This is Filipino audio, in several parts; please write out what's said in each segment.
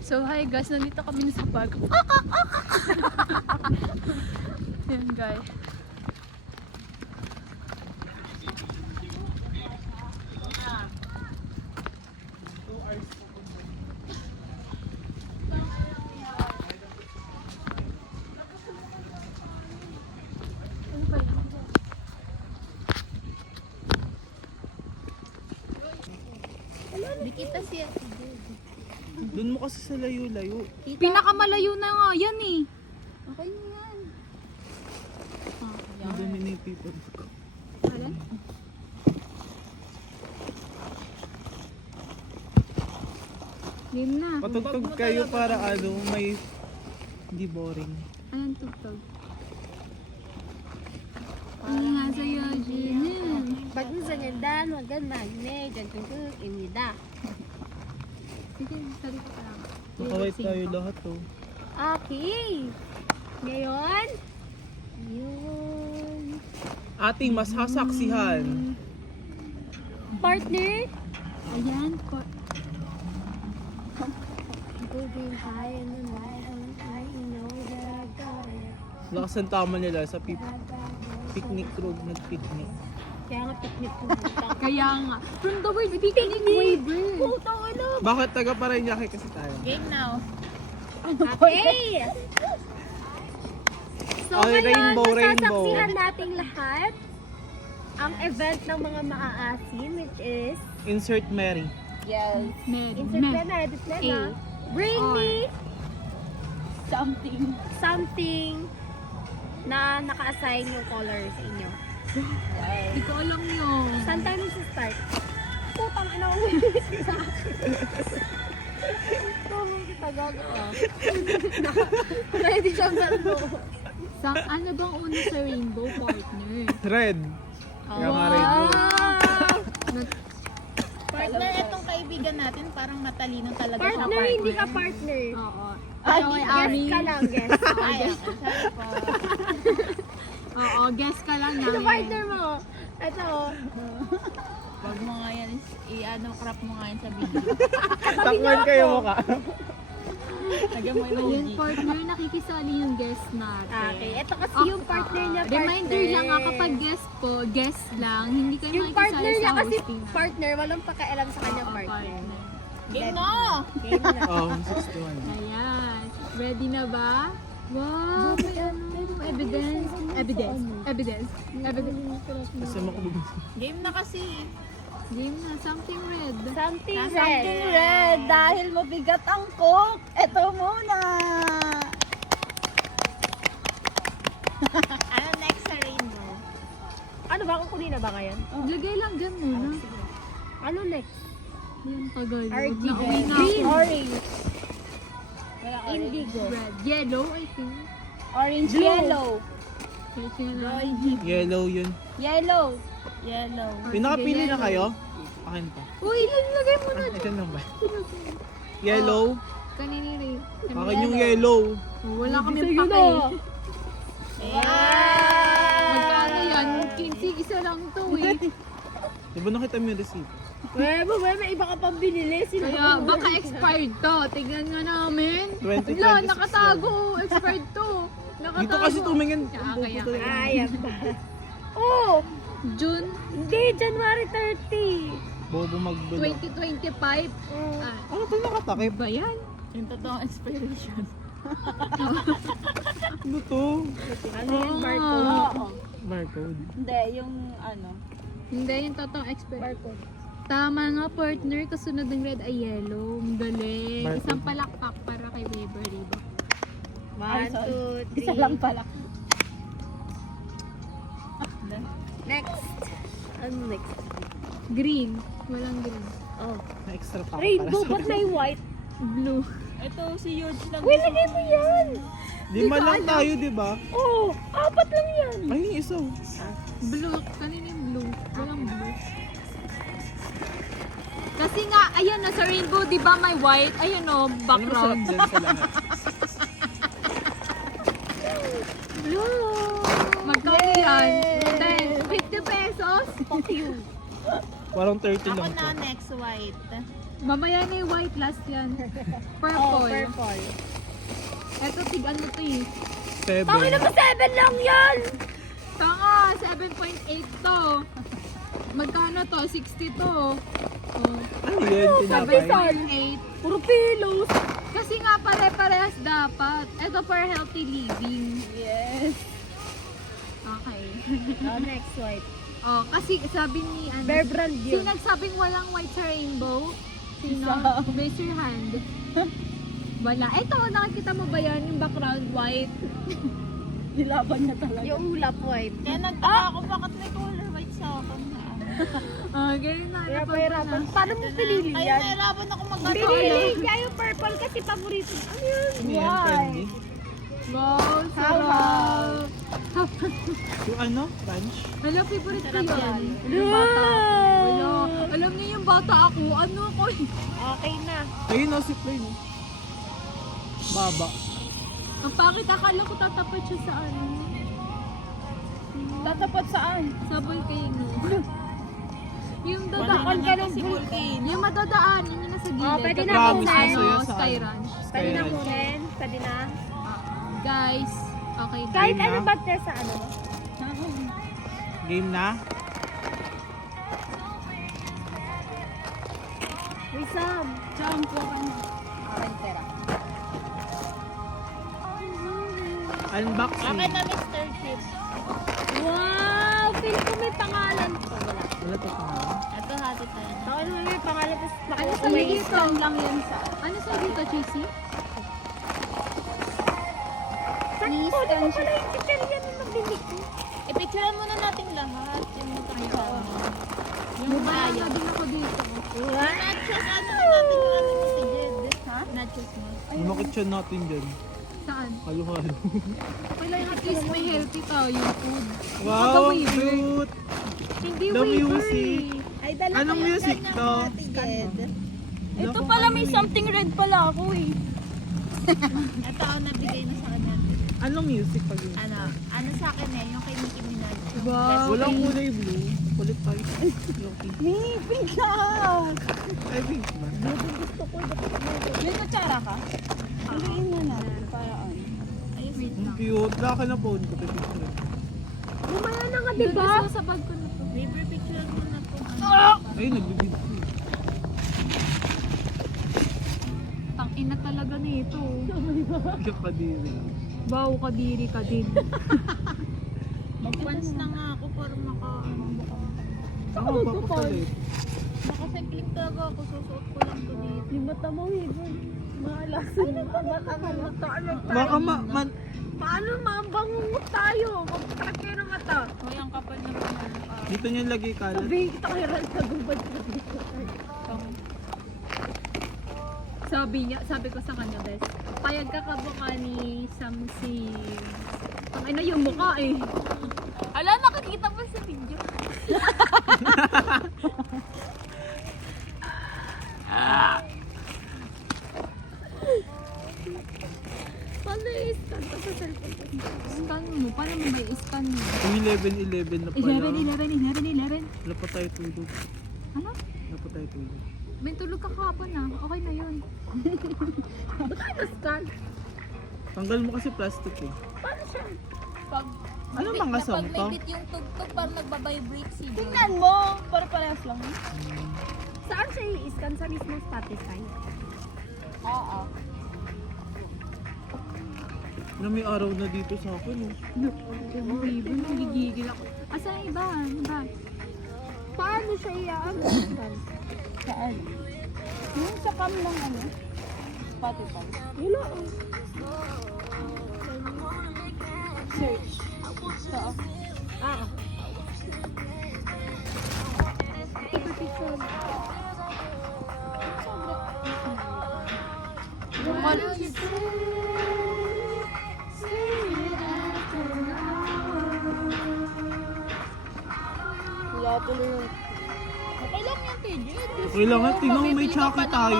So hi guys, nandito kami sa park. Yan guys. Di kita siya. Doon mo kasi sa layo-layo. Pinakamalayo na nga yan eh. Okay na yan. Ang dami na yung people. Alan? Game na. Patugtog kayo para ano, may hindi boring. Anong tugtog? Ano nga sa'yo, Jin? Bagsangandan, wagan magne, jantungkuk, imida. Sige, salita ka lang. Nakawait tayo lahat oh. Okay. Ngayon, yun. Ating mas sasaksihan. Partner. Ayan, Moving high in the night, I know that I got it. Lakas ang tama nila sa picnic road, nag-picnic. Kaya nga picnic po. kaya nga. From the word picnic waiver. Puto, ano? Bakit taga Parañaque kasi tayo? Game now. Okay. So Ay, ngayon, rainbow, masasaksihan nating lahat ang event ng mga maaasin, which is Insert Mary. yes. Insert Med. plena, edit plena. A. Bring R. me Something. na naka-assign yung color sa inyo. Hindi ko alam yun. Saan tayo mag-start? Putang ina mo. Tulong kita gago ah. Ready siya gano. Sa, ano bang una sa rainbow partner? Red. Kaya nga red road. Partner, itong kaibigan natin parang matalino talaga siya. Partner, hindi ka partner. Oo. Ay, Ano kay guess Ami? ka lang, guess. Ay, ako, sorry po. Oo, guess ka lang Ito namin. partner mo. Ito. Wag mo nga yan, crop mo nga yan sa video. Takman kayo mukha. Lagyan mo Ayun, emoji. partner, nakikisali yung guest natin. Okay, ito kasi yung partner niya, partner. Reminder lang kapag guest po, guest lang. Hindi kayo Yung partner makikisali niya sa kasi hosting. partner, walang pakialam sa kanyang Oo, partner. Game no! Okay na. Oh, 61. Ayan. Ready na ba? Wow, may ano, evidence. Evidence. Evidence. Evidence. Kasi makabugin. Game na kasi. Game na, something red. Something red. Something red dahil mabigat ang coke. Ito muna. Ano next sa rainbow? Ano ba? Kukunin na ba ngayon? Lagay lang dyan muna. Ano next? Yan, tagal. RGB. Nauwi na Green. ako. Orange. Wala ka Indigo. Red. Yellow, I think. Orange, Blue. yellow. Wait, yun lang. Yellow yun. Yellow. Yellow. Yung nakapili na kayo? Akin pa. Uy, lagay mo na. Ito lang ba? Yellow. Kanini rin. Akin yung yellow. Wala kami Sa'yo pake. na. Magkano yan? 15, isa lang to eh. Di ba nakita mo yung receipt? May iba ka pang binili. Kaya baka expired to. Tignan nga namin. 2026 Wala, nakatago. Expired to. Nakatago. Dito kasi tumingin. Kaya. Ayan. Oh! June Hindi, January 30. Bobo magbulo. 2025. Ah, Ano ito nakatakip? ba yan? Yung totoong expiration. Ano to? Ano yung barcode? Oo. Barcode. Hindi, yung ano. Hindi, yung totoong expert. Barcode. Tama nga partner, kasunod ng red ay yellow. Ang galing. Barcode. Isang palakpak para kay Weber Ribo. 1, 2, 3. Isa lang pala. Next. Ano next? Green. Walang green. Oh. Na extra pa. Rainbow, ba't may white? Blue. Ito si Yuji lang. Uy, lagay mo yan! Lima lang tayo, di ba? Oh, 4 lang yan. Ay, yung isa. Blue. Kanina yung blue. Walang blue. Kasi nga, ayan na sa rainbow, di ba may white? Ayan o, Ano masarap background. dyan sa lahat? Blue! Magkano yan? 10, 50 pesos? Fuck you. Parang 30 Ako lang to. na next white. Mamaya na yung white last yan. Oh, Purple. purple. Eto, tig ano to eh. 7. Tangin na ba 7 lang yan? Tanga, 7.8 to. Magkano to? 60 to. Oh. Ano yun? Tinapay? 7.8. Puro pillows. Kasi nga pare-parehas dapat. Ito for healthy living. Yes. Okay. Oh, next white. Oh, kasi sabi ni ano, Bear Brand yun. sino nagsabing walang white sa rainbow? Sino? Raise your hand. Wala. Ito, nakikita mo ba yan? Yung background white. Nilaban niya talaga. Yung ulap white. Kaya nagtaka ako bakit may color white sa akin. Ganyan na. Kaya Napag pahirapan. Paano mo pinili Ay, yan? nahirapan ako mag-ano. Pinili niya yung purple kasi paborito. Ano yun? Ano yan? Candy? Wow, How? sarap. Yung ano? Punch? Hello, favorite ko Sarap yun. yan. Yung bata ako. Hello. Alam niyo yung bata ako. Ano ko? Okay na. Ayun o, zip line. Baba. Ang pangit, akala ko tatapat siya sa ano. Tatapat saan? Sa volcano. Yung Wala dadaan naman kasi volcano. Yung madadaan, yun yung nasa gilid. pwede na Promise kunin. na sa'yo sa Sky ano. Ranch. Pwede na Kaya- kunin. Pwede na. Guys, okay. Kahit Game ano na? ba tayo sa ano? Game na? Wisam. Jump po ka na. Unbox Akin me. na Mr. Chip. Wow! Feel ko may pangalan ko. Wala. Wala to pa. Ito hati tayo. Ako naman may pangalan. Tapos Ano nakuha ko sa'yo may dito? isang lang yan sa... Ano sa dito, Chasey? Saan ko? Di ko pala yung chichel yan yung nabili ko. I-picturean muna natin lahat. Yung magkakasama. Yung Mukha bayan. na din ako dito. Nachos, ano na natin yung ano mo si Jed? Ha? Nachos mo. Lumakit siya natin dyan. Saan? Halo-halo. Kailangan at least may healthy tayo food. Wow, Nakaka-waiver. cute! Hindi The waiver music. eh. Ay, dala Anong music to? Ito pala may something red pala ako eh. Ito ang nabigay na sa kanya. Anong music pag yun? Ano sa akin eh, yung kay Nicki Minaj. Wow. Walang kulay blue. Kulit tayo. Yoki. Hey, pink lang! Ay, pink ba? May kutsara ka? Haluin mo na para on. Wait Ang lang. cute. Laka na phone ko. Pipicture. Lumaya na nga, Diba? diba? Sa bag ko na to. Libre picture mo na po. Ay, nagbibig ko. Tang ina talaga nito. Iyak ka diri. Wow, kadiri ka din. Mag-pants na nga ako para Ako papapalit. makasiklik talaga ako. Susuot ko lang to dito. Yung mata mo, Hibon. Maalas. Ay, mata. Baka Paano mabangungot tayo? Magtrakay ng mata. Hoy, ang kapal na pa. dito niya lagay kalat. Sabihin kita kay Ral sa gubad sa dito. Sabi ko sa kanya, bes, payag ka kabuka ni Samsi. Ang ina yung mukha eh. Ala, nakikita mo sa video. Paano i-scan to sa cellphone ko? Scan mo. Paano mo ba i-scan mo? 11-11 na pala. 11. Wala pa tayo tulog. Ano? Wala pa tayo tulog. May tulog ka kahapon ah. Okay na yun. Ba't tayo scan? Tanggal mo kasi plastic eh. Paano siya? Pag, Ano mga song pag to? may beat yung tugtog, parang nagbabibrate si Jed. Tingnan mo! Para-parehas lang. Saan siya i-scan? Sa mismo Spotify? Oo. Na may araw na dito sa akin eh. Baby, nagigigil ako. Asa yung iba? Iba. Paano siya i-ano? Saan? Yung sa cam ng ano? Spotify. Wala. Search. Ito. Ah. Wala tuloy yung... Okay lang yan, Jed. Okay lang nga, tingnan mo may Chucky tayo.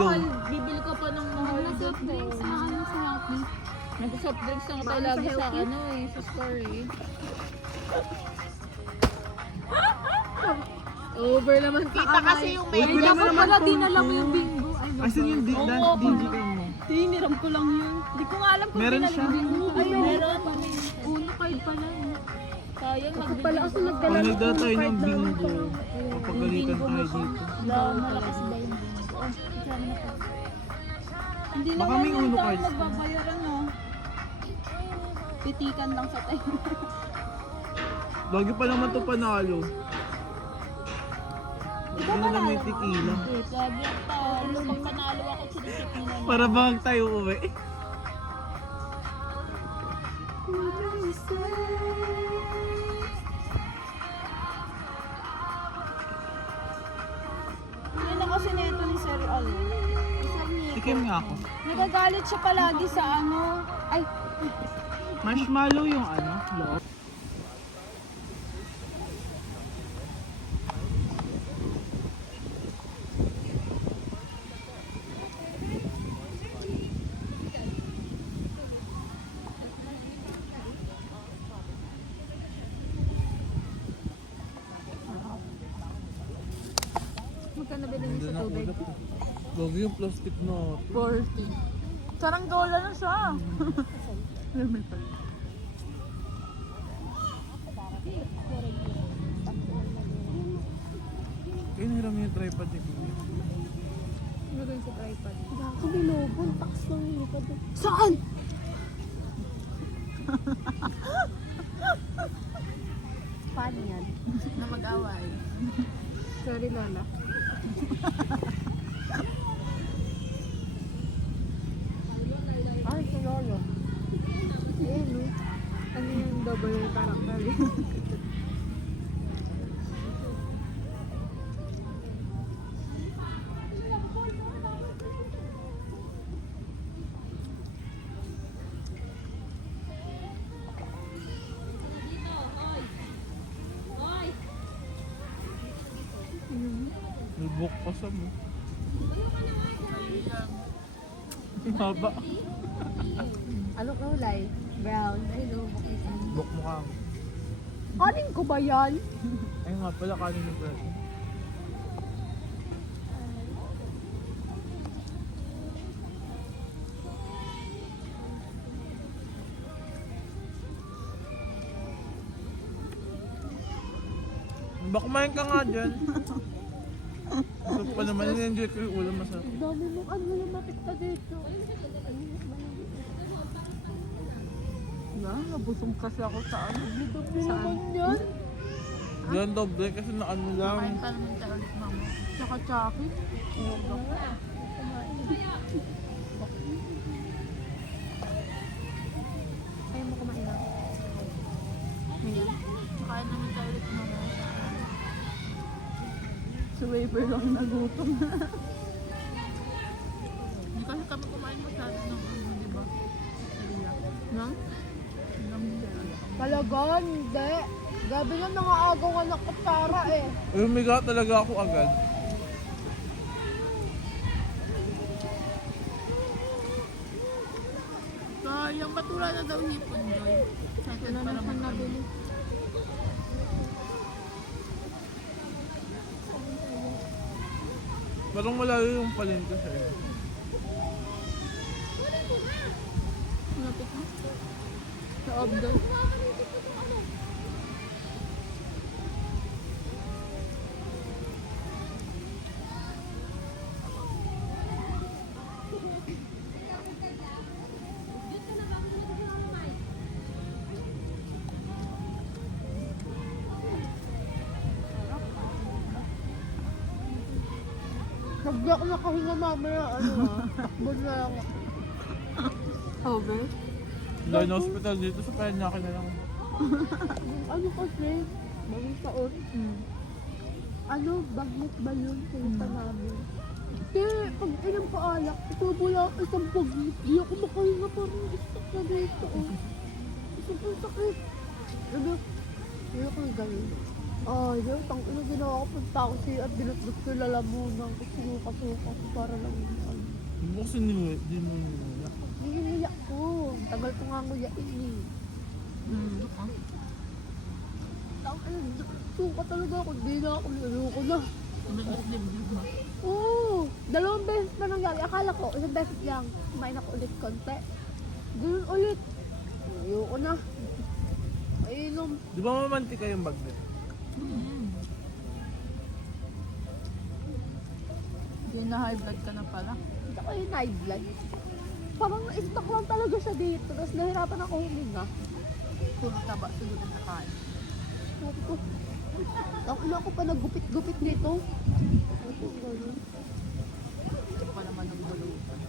Bibili ka pa ng mahal. Mga soft drinks na ano sa Happy. Nag-soft drinks na tayo lagi sa ano eh, sa store eh. Over naman sa Kita kasi yung Ay, Huwag mo dapat naman pala phone dinala mo ko. yung bingo. Asan yung digicam mo? Hiniram ko lang yun. Hindi ko nga alam kung Meron siya. Ay, meron. Uno card pala. Sayang, Kasi pala ako nagdala Pag ng nagdala tayo card ng na bingo, papagalitan tayo dito. Malakas ba yung bingo? Hindi Baka naman may yung uno tao cards. magbabayaran, no? Titikan lang sa tayo. Lagi pa naman to panalo. Hindi na lang may tequila. Sabi ang talo. Pag panalo ako, sinisip nila. Para bang tayo uwi. Yun ang kasi neto ni Sir Al. Sir Nico. Tikim nga ako. Nagagalit siya palagi sa ano. Ay, Marshmallow yung ano, loob. Magkano bilhin niyo sa tubig? Gagi yung plastic na. 40. Saranggola na siya. Kaya nahiram yung tripod ni Kuya. Ano gawin sa tripod? Ako binubon, takas lang yung likod. Saan? Paano yan? Na mag-away. Sorry, Lola. Ay, si Lolo. Ayan, no? Ano yung double character? May book pa sa mo. Ang haba. Anong kulay? Brown. Ay, no. Book mo ka. Kanin ko ba yan? Ay nga pala, kanin yung bread. Ba kumain ka nga dyan? Gusto pa naman in-enjoy ko yung ulam masarap. Ang dami mong ano yung matikta dito. Nabusong kasi ako sa ano. Saan? Yan? Diyan doble kasi na ano lang. Kain pa naman tayo ulit, mama. Tsaka Chucky. Ayaw mo kumain na. Kain naman tayo ulit, mama. Si Waver lang nagutom. Hindi kasi kami kumain masyado ng ano, di ba? Nang? Talaga, hindi. Gabi na nangaagaw nga ng kutsara eh. Umiga talaga ako agad. Sayang, ba't wala na daw hipon, Joy? Excited pa naman kami. Parang malayo yung palengke sa iyo. Lapit mo. Sa Obdo. Hindi ako nakahinga mamaya, ano ha. Takbo na lang ako. Over? Dahil na hospital dito sa Paranaque na lang. Ano kasi, bagong taon. Ano, bagnet ba yun? Sinita namin. Kaya, pag ilang paalak, itubo lang ako isang bagnet. Di ako makahinga, parang istak na dito. Oh. Isang sakit. Ano? Hindi ako nagaling. Ay, yun, tang ina ginawa ko. Punta ako siya at binutbut ko yung lalamunan ko. Sinuka-suka ko para lang yun. Hindi mo kasi di mo nila. Niliyak ko. Tagal ko nga nguyain eh. Tang ina, suka talaga ako. Hindi na ako. Niloko na. Nag-dibdib ba? Oo, 2 beses pa nangyari. Akala ko, 1 beses lang. Kumain ako ulit konti. Ganun ulit. Ayoko na. Ayun. Di ba mamantika yung bagnet? Yun na high blood ka na pala. Hindi ko yung high blood. Parang na-stuck lang talaga siya dito. Tapos nahirapan ako huminga. Puro taba siguro na kain. Sabi ko, ang ina ko pa naggupit-gupit nito. Sabi ko, ganun. Ito pa naman ng bulutan.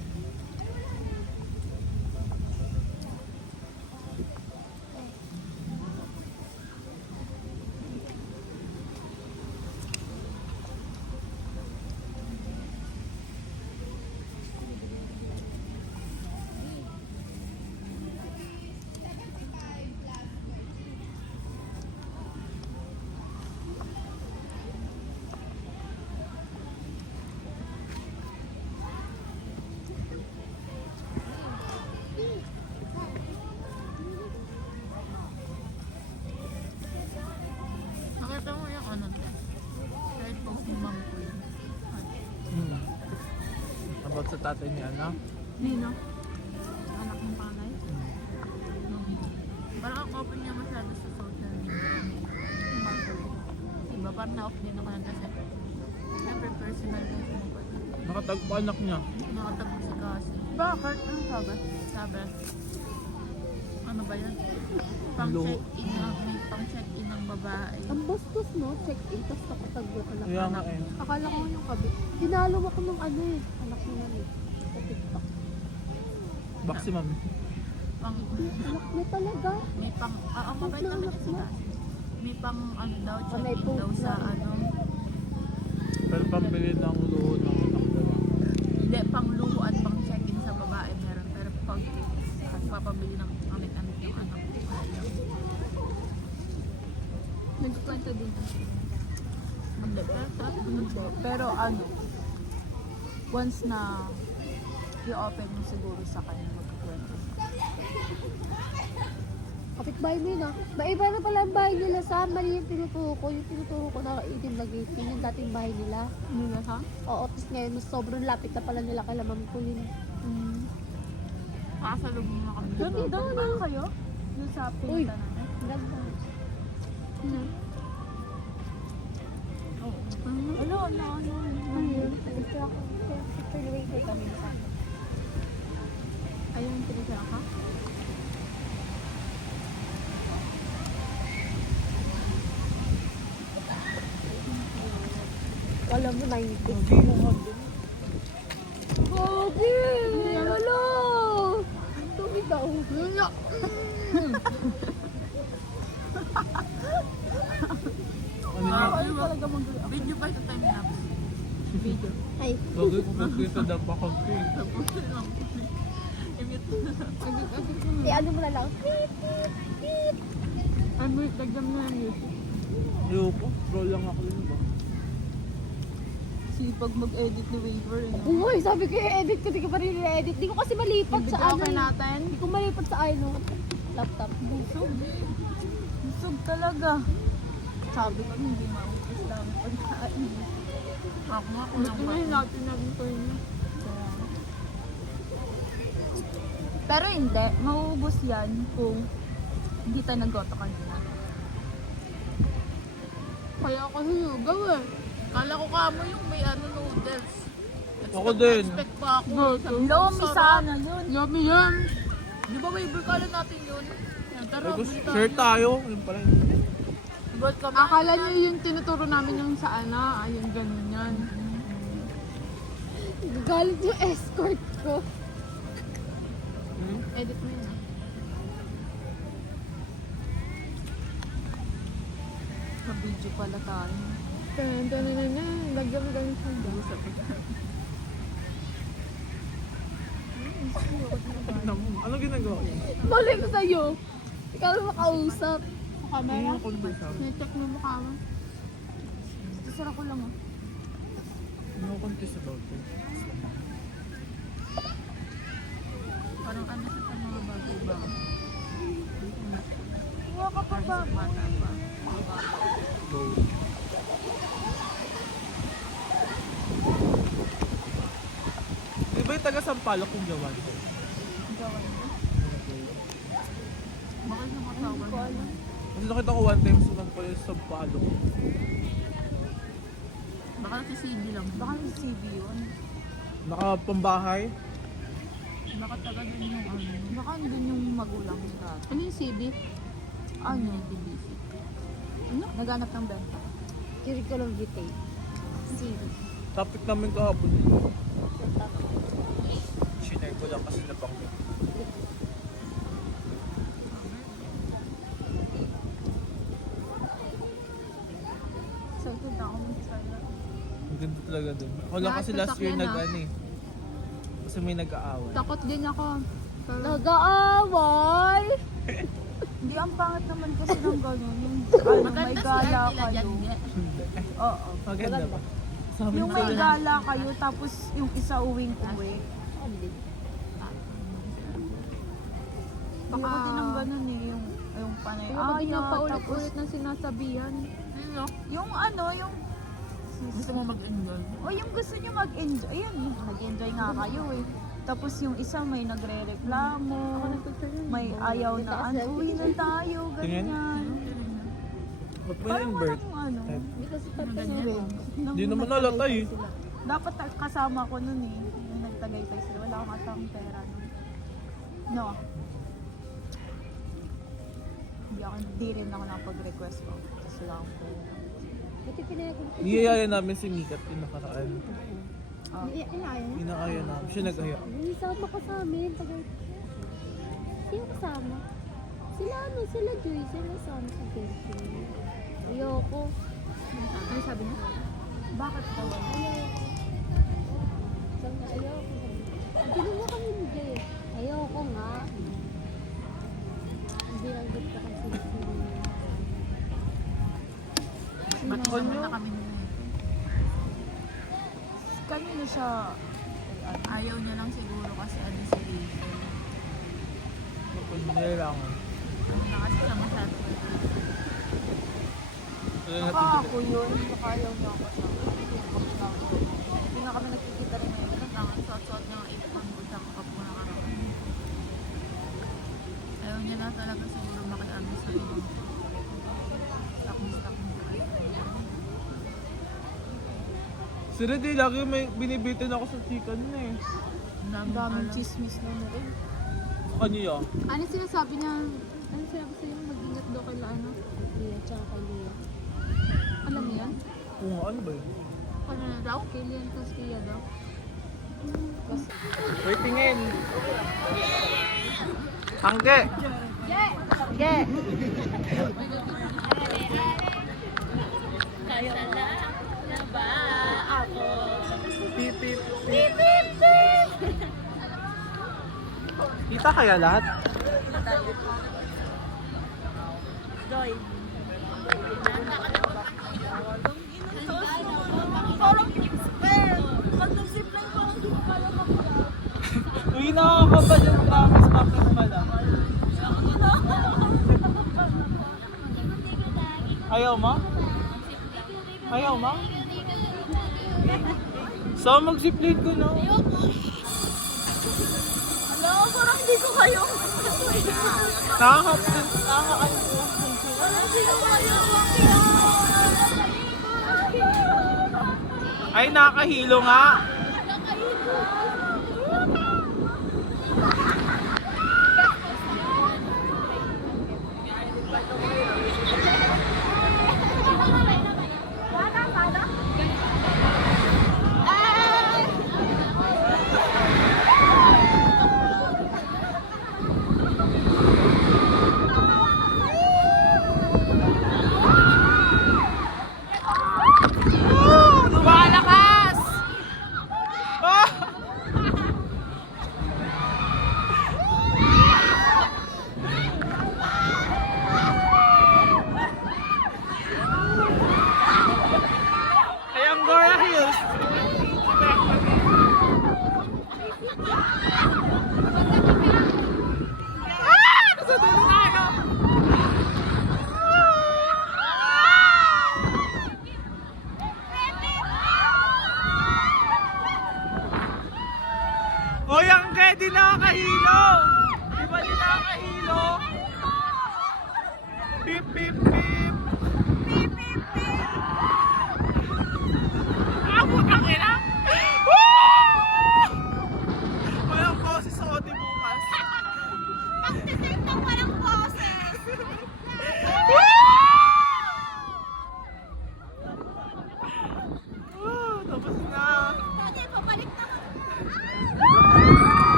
Nakita mo yung ano te? Kahit post ni mom ko yun. About sa tatay ni Ana. Nino? Anak ng panay? Parang ako open niya masyado sa social media. Diba? Parang na-off din ako ng kasi. Siyempre personal life mo pa. Nakatagpo anak niya. Nakatagpo si Kasi. Bakit? Ano sabi? Sabi, ano ba yan? Pang Luho. check-in ng, may pang check-in ng babae. Ang bastos, no? Check-in, tapos nakatagyo ka lang. Kaya nga eh. Akala ko yung kabit. Tinalo ako ng ano eh. Anak niya eh. Sa TikTok. Bak si mami. Pang, Anak niya talaga. may pang, ang mabait naman niya si Kasi. May pang ano daw, may check-in post daw sa na. ano. Pero pambili ng luho ng anak nila. Hindi, pang luho at pang check-in sa babae meron. Pero pag papabili ng anik-anik yung anak ko, ayaw. Nagkukwento din. Hindi, pero ano, once na i-open mo siguro sa kanya, magkukwento. Kapit-bahay mo yun ah. Maiba na pala ang bahay nila sa mali yung tinuturo ko. Yung tinuturo ko na itim na gate. Yun yung dating bahay nila. Nila ha? Oo, tapos ngayon mas sobrang lapit na pala nila kay lamang ko yun. Nakasalubong na kami. Doon, dito. doon ba kayo? Doon sa Uy. pinta natin? Ganda. Oo. Ano? Ayun. Gusto ako. Picture ni Waiter kami sa Ayun yung tinitira ka? Alam mo, 90. Gobi! Hello! Tumi daw. Ano niya? Ayaw talaga video pa ito time lapse. Video. Ay. Bagay ko magkita daw pa kami. Tapos lang. I-mute na. Agad-agad ko na. Ano mo na lang. Ay, wait, lagyan mo na yung music. Ayoko. Scroll lang ako yun ba? Sipag mag-edit ni Waver. Uy, sabi ko i-edit ko, di ko pa rin i-edit. Di ko kasi malipat Yung sa ano. videographer eh. natin. Di ko malipat sa ano. Laptop. Busog. Busog talaga. Sabi ko, hindi maubos lang ang pagkain. Ako nga, kulang Ito pa. na yung natin natin ko yun. Pero hindi, mauubos yan kung hindi tayo nag-goto kanina. Kaya ako hinugaw eh. Kala ko kamo yung may ano noodles. Ako din. Expect pa ako. Goto. Lomi sana yun. Yummy yan. Di ba Waver, kala natin yun? Yan, tara, bili tayo. Share tayo. Yun pala yun. Gold kami. Akala niyo yung tinuturo namin yung sa ana. Ayun, ganun yan. Galit yung escort ko. Edit mo yun ah. Sa video pala tayo. Tanana. Lagyan mo ganun siya. Ano ginagawa ko? Mali ko sa'yo. Ikaw na makausap. Camera. Ano conversation? Check mo yung mukha mo. Sasara ko lang ah. No contest about it. Parang ano sa mga bagay-bagay. Huwa ka pa ba? Mata pa. Go. sampalok yung gawan ko. Gawan mo. Bakit nakatawan mo? Kasi nakita ko one time sulang pala yung sampalok. Baka si CB lang. Baka si CB yun. Nakapambahay. Baka taga dun yung ano. Baka dun yung magulang nila. Ano yung CB? Ano? TBC. Ano? Naghanap ng benta. Curriculum vitae. CV. Topic namin kahapon. Shinare ko lang kasi nabanggit. Excited na ako mag-sala. Ang ganda talaga dun. Ako lang kasi Lahat last year sasakyan, nag-ano eh. Kasi may nag-aaway. Takot din ako. Pero, Nag-aaway! Hindi, ang pangit naman kasi ng gano'n. Yung ano, may gala kayo. Oo. Maganda ba? Sa amin Yung may sila. gala kayo, tapos yung isa uwing-uwi. Baka din ng gano'n eh, yung panay. Ayoko din niya Tapos, paulit-ulit ng sinasabihan. yung ano, yung Gusto mo mag-enjoy? o yung gusto niyo mag-enjoy. Ayun, nag-enjoy nga kayo eh. Tapos yung isa may nagre-reklamo, may ayaw na, ano, uwi na tayo, ganyan. Ba't mo Parang na-invert? walang ano. Hindi kasi Hindi naman halata eh. Dapat kasama ko nun eh. Yung nagtagaytay sila. Wala akong kasama pera nun. No. Hindi rin ako nakapag-request ko. Kasi wala akong pera. Buti pinayag Niyayaya namin si Mikat yung nakaraan. Ah. Inaayon na. Inakaya namin. Siya nag-aya. Isama ka sa amin. Sino kasama? Sila Joy. Sila sama sa camping. Ayoko. Ano sabi niya? Bakit ka wala? Sabi na ayoko. Ginawa kami ni Joy. Ayoko nga. Hindi lang dito ka kasi Ba't ko nyo? kami nila. Kanino siya? Ayaw niya lang siguro kasi ano si Rachel. Nilalangan. Ano na kasi siya masyado. Wala Baka natin ako yun. Baka ayaw niya ako sa hindi nga kami nagkikita rin ngayon. Kailangan suot-suot niya ang ipang sa kapag mo nakarating. Ayaw niya na talaga siguro makiamin sa ibang stock mo. Si Reddy, lagi may binibitin ako sa chicken na eh. Ang daming chismis na rin. Ano yan? Ano sinasabi niya? Ano sinabi sa'yo? Mag-ingat daw kay ano? Lia, tsaka kay Lia. Alam mo yan? Oo, ano ba yun? Ano na daw? Kilian Castilla daw. Wait, tingin. Angge! Pip, pip, pip. Kita kaya lahat? Joy. Parang expert. Mag-zip lang parang di ko kaya mag-grab. Uy, nakakabal yung promise bakit pala. Ayaw mo? Ayaw mo? So, mag-zipline ko, no? No, parang hindi ko kayo. Nakaka-ano. Parang hindi ko kayo. Ay, nakakahilo nga. Lumalakas! Ah!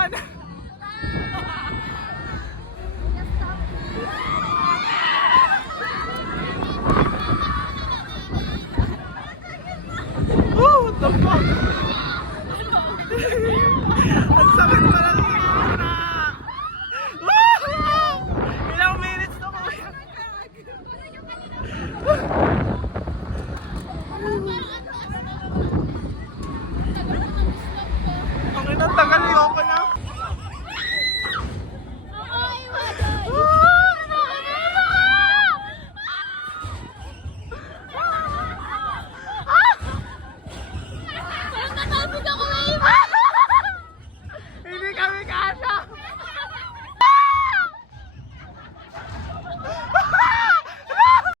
naman. Oh, what the fuck?